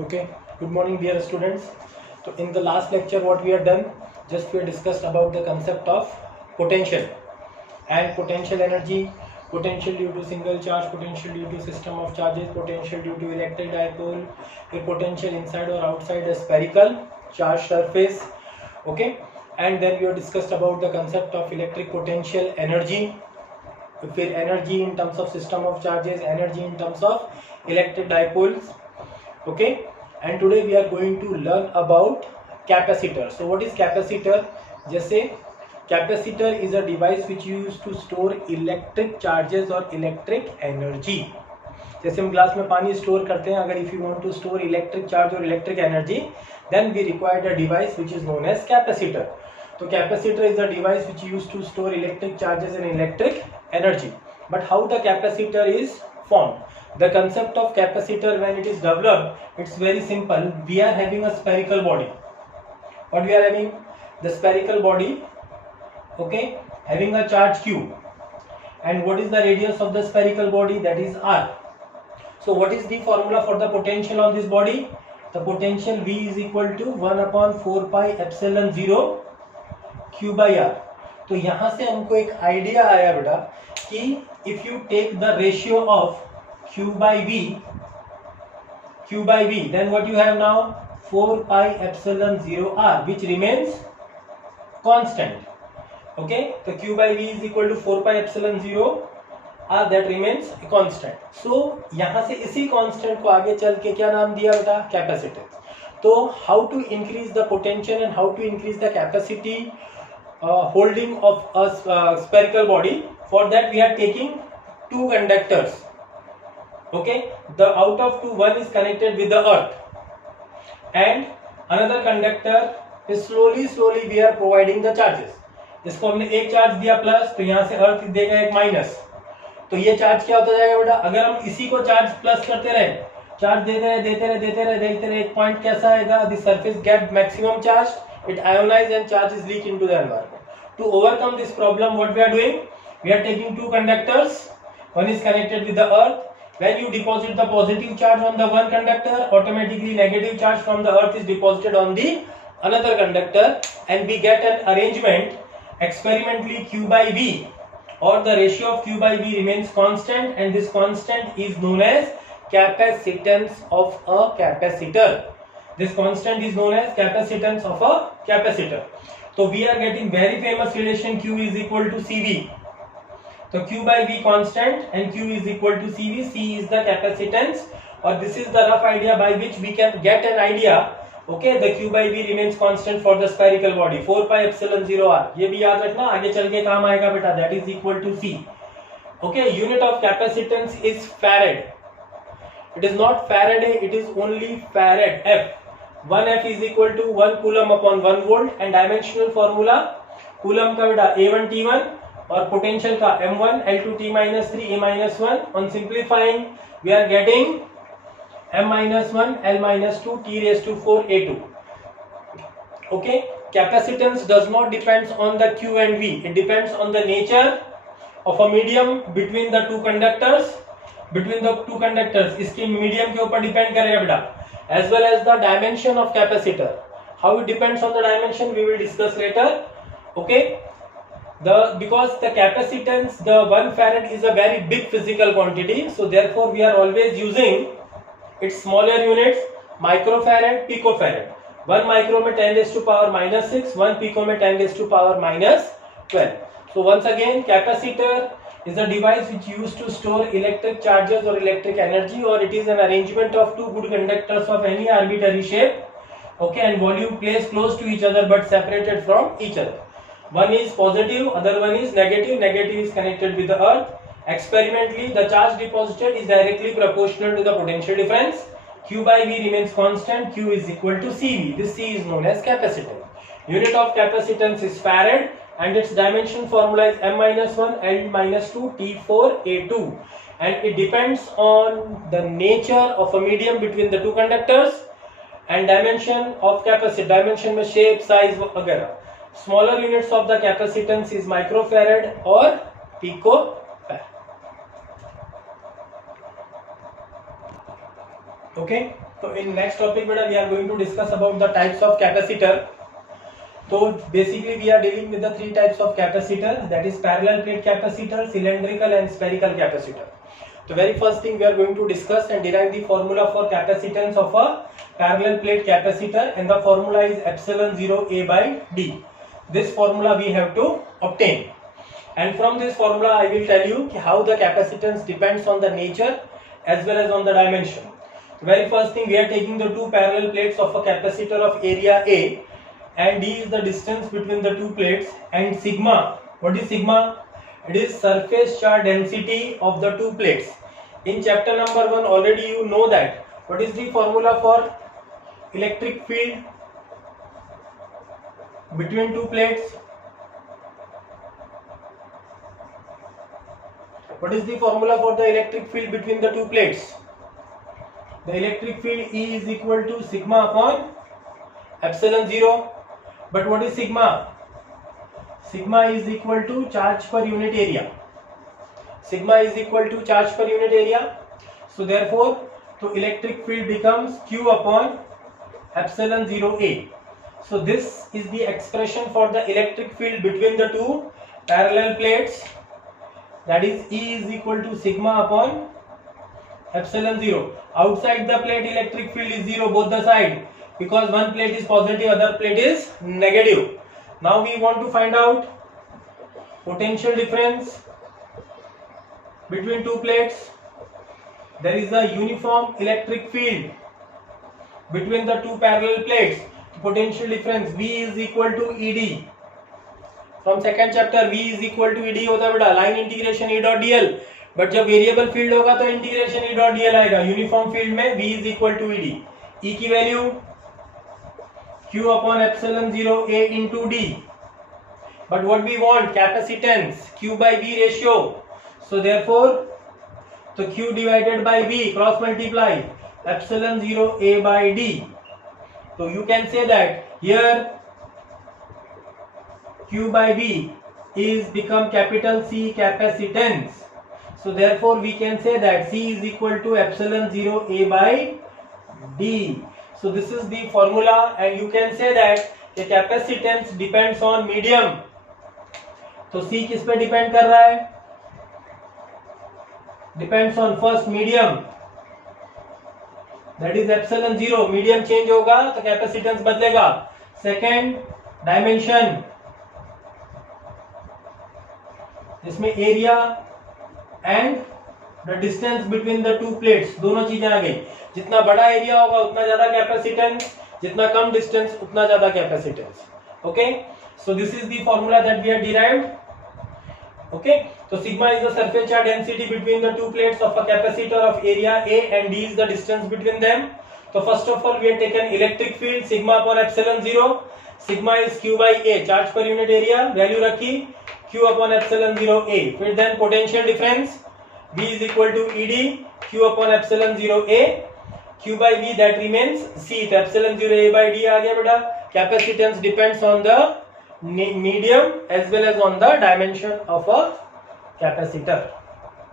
Okay, good morning dear students. So in the last lecture what we have done, just we have discussed about the concept of potential and potential energy, potential due to single charge, potential due to system of charges, potential due to electric dipole, a potential inside or outside a spherical charge surface. Okay, and then we have discussed about the concept of electric potential energy, फिर energy in terms of system of charges, energy in terms of electric dipoles. Okay, and today we are going to learn about capacitor. So what is capacitor? जैसे capacitor is a device which you use to store electric charges or electric energy. जैसे हम glass में पानी store करते हैं, अगर if you want to store electric charge or electric energy, then we require a device which is known as capacitor. So capacitor is a device which is used to store electric charges and electric energy. But how the capacitor is formed? The concept of capacitor, when it is developed, it's very simple. We are having a spherical body. What we are having? The spherical body, okay, having a charge q. And what is the radius of the spherical body? That is r. So what is the formula for the potential of this body? The potential V is equal to 1 upon 4 pi epsilon 0 q by r. तो यहाँ से हमको एक idea आया बेटा कि if you take the ratio of q by v, then what you have now? 4 pi epsilon 0 r, which remains constant. Okay, so q by v is equal to 4 pi epsilon 0 r, that remains constant. So यहाँ से इसी constant को आगे चल के क्या नाम दिया बेटा? Capacitance. तो how to increase the potential and how to increase the capacity holding of a spherical body? For that we are taking two conductors. Okay, the out of two, one is connected with the earth and another conductor is slowly we are providing the charges. इसको हमने एक charge दिया plus, तो यहाँ से अर्थ देगा एक minus, तो ये चार्ज क्या होता जाएगा बेटा? अगर हम इसी को चार्ज प्लस करते रहे, चार्ज देते रहे, एक पॉइंट कैसा आएगा? The surface get maximum charge, it ionize and charge is leak into the environment. To overcome this problem, what we are doing? We are taking two conductors, one is connected with the earth. When you deposit the positive charge on the one conductor, automatically negative charge from the earth is deposited on the another conductor, and we get an arrangement experimentally q by v, or the ratio of q by v remains constant, and this constant is known as capacitance of a capacitor. This constant is known as capacitance of a capacitor. So we are getting very famous relation q is equal to cv. So q by v constant and q is equal to cv. C is the capacitance, or this is the rough idea by which we can get an idea. Okay, the q by v remains constant for the spherical body, 4 pi epsilon 0 r. ये भी याद रखना, आगे चल के काम आएगा बेटा. That is equal to c. Okay, unit of capacitance is farad. It is not Faraday, it is only farad. F. 1 F is equal to 1 coulomb upon 1 volt, and dimensional formula coulomb का बेटा A1 T1 और potential का M1 L2 T minus 3 A minus 1. On simplifying, we are getting M minus 1 L minus 2 T raised to 4 A2. Okay, capacitance does not depends on the Q and V. It depends on the nature of a medium between the two conductors. इसके medium के ऊपर depend करेगा बेटा. As well as the dimension of capacitor. How it depends on the dimension we will discuss later. Okay. Because the capacitance, the 1 farad is a very big physical quantity, so therefore we are always using its smaller units, microfarad, picofarad. 1 micro में 10 raised to power minus 6, 1 pico में 10 raised to power minus 12. So once again, capacitor is a device which used to store electric charges or electric energy, or it is an arrangement of two good conductors of any arbitrary shape. Okay, and volume placed close to each other but separated from each other. One is positive, other one is negative. Negative is connected with the earth. Experimentally, the charge deposited is directly proportional to the potential difference. Q by V remains constant. Q is equal to CV. This C is known as capacitance. Unit of capacitance is farad, and its dimension formula is M minus 1 L minus 2 T4 A2. And it depends on the nature of a medium between the two conductors and dimension of capacitor. Dimension में shape, size वगैरह. Smaller units of the capacitance is microfarad or picofarad. Okay, तो in next topic बेटा we are going to discuss about the types of capacitor. तो basically we are dealing with the three types of capacitor, that is parallel plate capacitor, cylindrical and spherical capacitor. So very first thing we are going to discuss and derive the formula for capacitance of a parallel plate capacitor, and the formula is epsilon 0 A by D. This formula we have to obtain, and from this formula I will tell you how the capacitance depends on the nature as well as on the dimension. Very first thing, we are taking the two parallel plates of a capacitor of area A, and D is the distance between the two plates, and sigma, what is sigma? It is surface charge density of the two plates. In chapter number 1 already you know that. What is the formula for electric field between two plates? What is the formula for the electric field between the two plates? The electric field E is equal to sigma upon epsilon 0. But what is sigma? Sigma is equal to charge per unit area. Sigma is equal to charge per unit area. So therefore, the electric field becomes Q upon epsilon 0 A. So this is the expression for the electric field between the two parallel plates. That is E is equal to sigma upon epsilon 0. Outside the plate electric field is 0 both the side, because one plate is positive, other plate is negative. Now we want to find out potential difference between two plates. There is a uniform electric field between the two parallel plates. Potential difference V is equal to ED. From second chapter V is equal to ED होता है बेटा, line integration E dot DL. But जब variable field होगा तो integration E dot DL आएगा. Uniform field में V is equal to ED. E की value Q upon epsilon 0 A into D. But what we want? Capacitance, Q by V ratio. So therefore, so Q divided by V, cross multiply epsilon 0 A by D. So you can say that here Q by V is become capital C, capacitance. So therefore we can say that C is equal to epsilon 0 A by D. So this is the formula, and you can say that the capacitance depends on medium. तो C किस पे depend कर रहा है? Depends on first medium, that is epsilon 0. Medium change होगा तो capacitance बदलेगा. Second dimension, जिसमें area and the distance between the two plates, दोनों चीजें आ गई. जितना बड़ा एरिया होगा उतना ज्यादा कैपेसिटेंस, जितना कम डिस्टेंस उतना ज्यादा capacitance. Okay, so this is the formula that we have derived. Okay, so sigma is the surface charge density between the two plates of a capacitor of area A, and D is the distance between them. So first of all we have taken electric field sigma upon epsilon 0. Sigma is Q by A, charge per unit area, value रखी Q upon epsilon 0 A. फिर then potential difference V is equal to ED, Q upon epsilon 0 A. Q by V that remains C, तो epsilon 0 A by D आ गया बेटा. Capacitance depends on the medium as well as on the dimension of a capacitor.